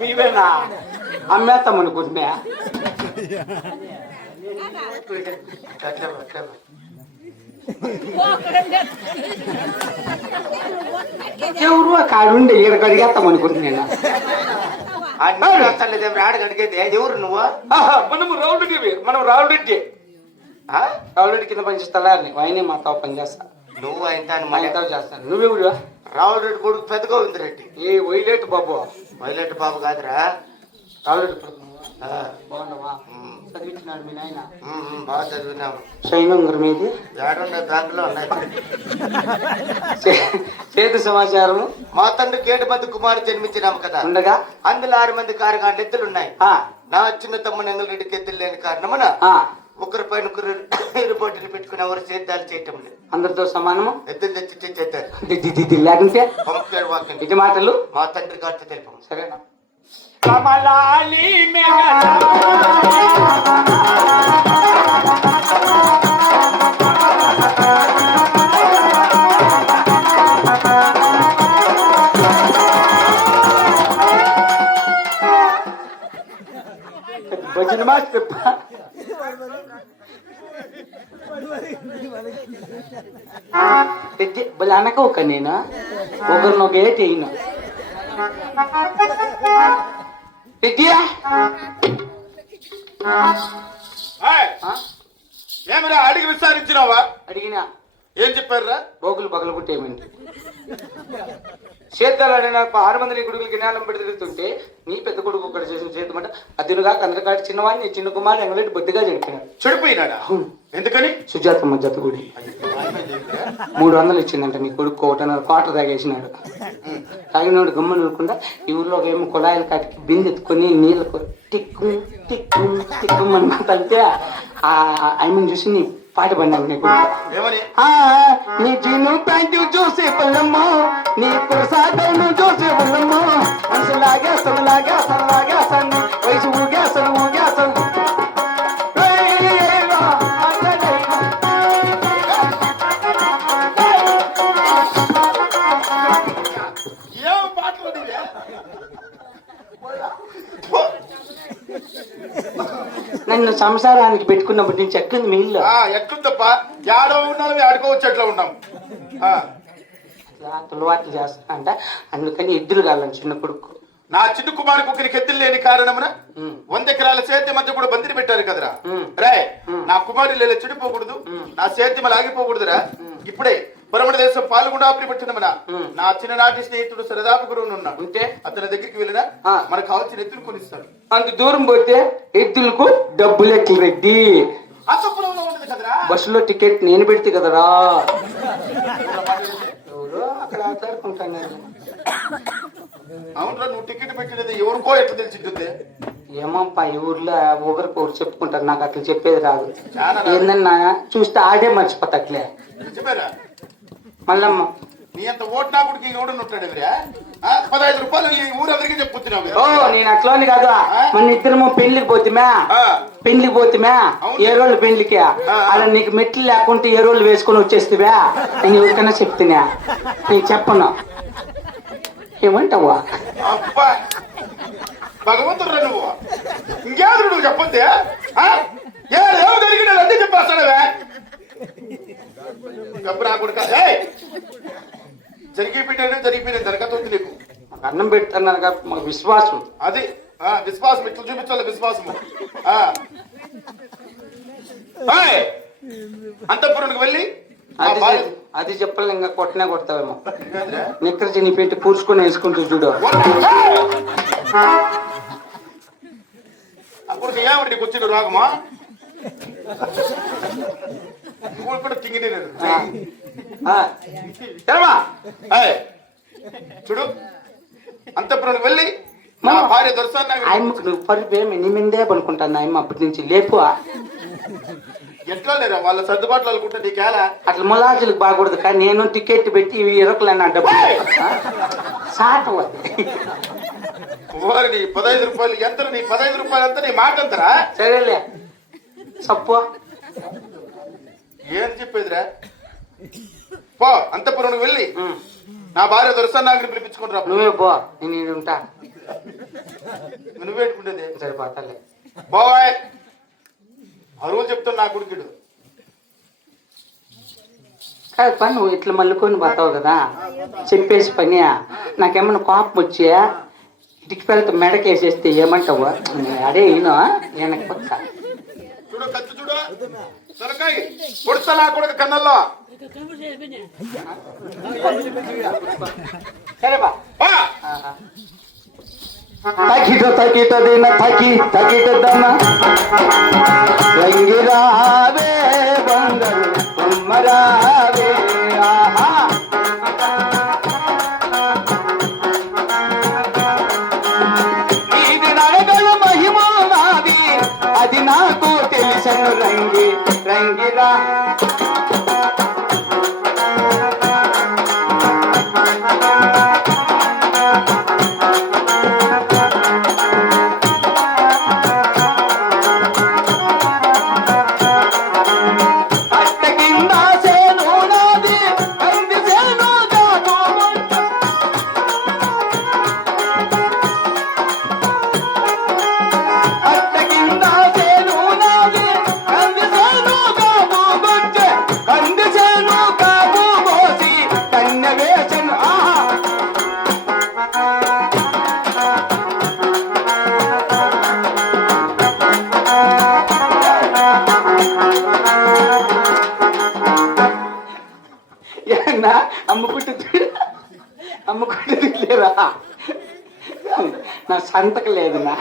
నీవేనా అమ్మేస్తామనుకుంటున్నా ఎవరు కాడుండే ఈడ కడిగేస్తాం అనుకుంటున్నా ఆడ కడిగేది ఎవరు నువ్వు మనం రావులరెడ్డి రావులరెడ్డి కింద పనిచేస్తా ఆయనే మా తావు పని చేస్తా నువ్వు ఆయన మా తావు చేస్తాను నువ్వెవడు రావులరెడ్డి కొడుకు పెద్ద గోవిందరెడ్డి ఏ వైలేట్ బాబు వైలెట్ బాబు కాదురా రావులరెడ్డి బాగున్నావా చదివించినాడు మీ నాయన బాగా చదివినాము సైనంగర్ మీది ఏడుండే బ్యాంకులో ఉన్నాయి చేతు సమాచారము మా తండ్రి 7 మంది కుమారు జన్మించినాము కదా ఉండగా అందులో 6 మంది కారుగాండ్ల ఎద్దులు ఉన్నాయి నా చిన్న తమ్ముడు ఎంగళరెడ్డికి ఎద్దులు లేని కారణమున ఒకరి పైన ఒకరు పోటీలు పెట్టుకుని ఎవరు సేద్యాలు చేయటం లేదు అందరితో సమానము ఎద్దులు తెచ్చి చేస్తారు లేకుంటే పంపాడు వాక్యం ఇటు మాటలు మా తండ్రి గారితో తెలిపాము సరేనా కమలాలి భజన మాస్టర్ బలి అనక ఒక నేను ఒకరిని ఒక ఏటి అయినా ఏమరా అడిగి విచారించినావా? అడిగినా ఏం చెప్పారా? బోగులు పగలు పుట్టేమండి చేద్దాలు ఆడిన 6 మంది కొడుకులకి జ్ఞానం పెట్టి తిరుగుతుంటే నీ పెద్ద కొడుకు ఒకటి చేసిన చేతమంట అదినుగా కందరకాటి చిన్నవాడిని చిన్న కుమారుడు ఎంగలేటి బొద్దుగా చెడిపోయినాడు. చెడిపోయినాడా? ఎందుకని? సుజాతమ్మ జత గుడి 300 ఇచ్చిందంట నీ కొడుకు 1.5 క్వార్టర్ తాగేసినాడు. తాగినోడు గమ్మ నూరుకుండా ఈ ఊర్లో ఏమో కుళాయిలు కాటి బిందె ఎత్తుకొని నీళ్ళకు టిక్కు టిక్కు టిక్కు అని తలితే ఐమని చూసి నీ పాట పడినాను నీ కొడుకు. నీ జీను ప్యాంటు చూసి పల్లమ్మో నీ ప్రసాదం చూసి పల్లమ్మో మనసులాగే సనలాగే సనలాగే సన్ వయసు ఊగే సను ఊగే సన్ నన్ను సంసారానికి పెట్టుకున్నప్పటి నుంచి ఎక్కింది మీ ఇల్లు. ఎట్లు తప్ప ఏడో ఉన్నాం ఆడుకోవచ్చు ఎట్లా ఉన్నాం అలవాట్లు చేస్తా అంట. అందుకని ఎద్దులు కాలని చిన్న కొడుకు నా చిన్న కుమారు కుక్కరికి ఎద్దులు లేని కారణమున 100 ఎకరాల సేద్యం మధ్య కూడా బందిరి పెట్టారు కదరా. రే నా కుమారు లేలే చెడిపోకూడదు, నా సేద్యం ఆగిపోకూడదురా. ఇప్పుడే పరమణ దేశం పాల్గొండాపురి పెట్టినమన నా చిన్ననాటి స్నేహితుడు సరదాపు గురువు ఉన్నా ఉంటే అతని దగ్గరికి వెళ్ళినా మనకు కావాల్సిన ఎద్దులు కొనిస్తాడు. అంత దూరం పోతే ఎద్దులకు డబ్బులు ఎట్లు రెడ్డి అంత పొలంలో ఉండదు కదరా. బస్సులో టికెట్ నేను పెడితే కదరా. ఎవరో అక్కడ ఆటాడుకుంటాను. అవునరా నువ్వు టికెట్ పెట్టినది ఎవరికో ఎట్లా తెలిసింటుంది? ఏమప్పా ఈ ఊర్లో ఒకరికొకరు చెప్పుకుంటారు, నాకు అట్లా చెప్పేది రాదు. ఏందన్నా చూస్తే ఆడే మర్చిపోతా అట్లే మళ్ళమ్మ. నీ అంత ఓటు నా కొడుకు ఎవడు ఉంటాడు? 15 రూపాయలు ఈ ఊరందరికీ చెప్పుతున్నావు. ఓ నేను అట్లోని కాదు, మన ఇద్దరము పెళ్లికి పోతుమే ఏ రోజు పెళ్లికి అలా నీకు మెట్లు లేకుంటే ఏ రోజులు వేసుకొని వచ్చేస్తావా నేను ఎవరికైనా చెప్తున్నా. నీకు చెప్పను ఏమంటావా? అబ్బా భగవంతుడు నువ్వు ఇంకేదు నువ్వు చెప్పొద్దే. ఏమో జరిగిన అన్నీ చెప్పేస్తాడవే గబ్బు నా కొడుక. జరిగిపోయిన జరగతుంది నీకు. అన్నం పెడుతున్నాను కాబట్టి మాకు విశ్వాసం. అది విశ్వాసం ఇట్లా చూపించాలి విశ్వాసము. అంతఃపురానికి వెళ్ళి అది చెప్పాలి ఇంకా కొట్టనే కొడతావేమో. నిక్కర చిన్ని పెట్టి పూడ్చుకొని వేసుకుంటూ చూడు. అప్పుడు ఏమండి నీకు వచ్చిన రాగమా కూడా తింగినే లేదు. చూడు అంతఃపురానికి వెళ్ళి నా భార్య దొరసాన్ని ఆయమ్మకు నువ్వు పరిపేమి నీ మీదే పనుకుంటాను. ఆయమ్మ అప్పటి నుంచి లేపు ఎట్లా లేరా వాళ్ళ సర్దుబాట్లు అనుకుంటే నీకేలా అట్లా ములాజులకు బాగూడదు. కానీ నేను టికెట్ పెట్టి ఇవి ఇరకలేనా డబ్బు సాట నీ 15 రూపాయలు ఎంత? నీ 15 రూపాయలు అంతా నీ మాట అంతరా? సరేలే సప్పు ఏం చెప్పేదిరా? పో అంతఃపురం వెళ్ళి నా భార్య దొరసన్నాగిని పిలిపించుకుని రా. నువ్వే పో, నేను ఈడ ఉంటా. నువ్వు పెట్టుకుంటుంది సరిపోతాలే. బాయ్ అరువులు చెప్తాను నా కొడుకుడు. కాదు పని, నువ్వు ఇట్లా మల్లుకొని పోతావు కదా, చెప్పేసి పని. నాకేమన్నా కోపం వచ్చి ఇటుకి పెళ్తే మెడకేసేస్తే ఏమంటావు? అడే ఈయన వెనక పక్క చూడు, కత్తి చూడు, సొరకాయ పొడుస్తా నా కొడుకు కన్నల్లో. సరే బా. తకిట తకిట దిన తకి తకిట దన రంగిరావే బంగారు కుమ్మరావే. ఆహా ఇది నడగల మహిమా నాది, అది నాకు తెలిసను రంగి రంగిరా. అమ్ముకుంటుంది లేరా? నా సంతకు లేదు నా.